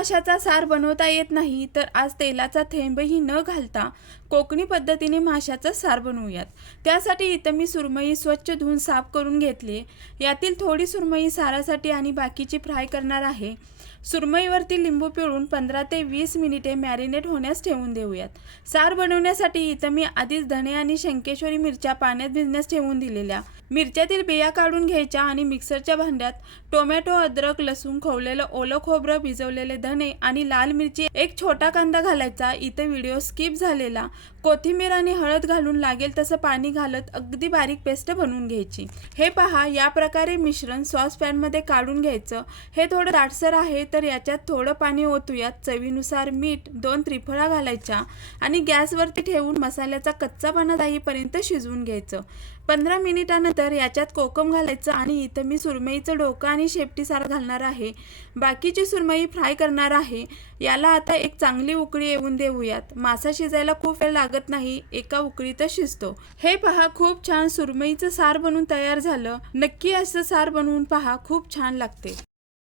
माशाचा सार बनवता येत नाही तर आज तेलाचा थेंबही न घालता कोकणी पद्धतीने माशाचं सार बनवूयात. त्यासाठी इथं मी सुरमई स्वच्छ धुवून साफ करून घेतली. यातील थोडी सुरमई सारासाठी आणि बाकीची फ्राय करणार आहे. सुरमईवरती लिंबू पिळून पंधरा ते वीस मिनिटे मॅरिनेट होण्यास ठेवून देऊयात. सार बनवण्यासाठी इथं मी आधीच धणे आणि शंकेश्वरी मिरच्या पाण्यात भिजण्यास ठेवून दिलेल्या. मिरच्यातील बिया काढून घ्यायच्या आणि मिक्सरच्या भांड्यात टोमॅटो अद्रक लसूण खवलेलं ओलं खोबरं भिजवलेले धने आणि लाल मिरची एक छोटा कांदा घालायचा. इथं व्हिडिओ स्किप झालेला. कोथिंबीर आणि हळद घालून लागेल तसं पाणी घालत अगदी बारीक पेस्ट बनवून घ्यायची. हे पहा या प्रकारे मिश्रण सॉस पॅनमध्ये काढून घ्यायचं. हे थोडं दाटसर आहे तर याच्यात थोडं पाणी ओतूयात. चवीनुसार मीठ दोन त्रिफळा घालायच्या आणि गॅसवरती ठेवून मसाल्याचा कच्चापणा जाईपर्यंत शिजवून घ्यायचं. पंधरा मिनिटानंतर याच्यात कोकम घालायचं आणि इथं मी सुरमईचं डोकं आणि शेपटी सार घालणार आहे. बाकीची सुरमई फ्राय करणार आहे. याला आता एक चांगली उकळी येऊन देऊयात. मासा शिजायला खूप वेळ लागत नाही एका उकळीतच शिजतो. हे पहा खूप छान सुरमईचं सार बनवून तयार झालं. नक्की असं सार बनवून पहा खूप छान लागते.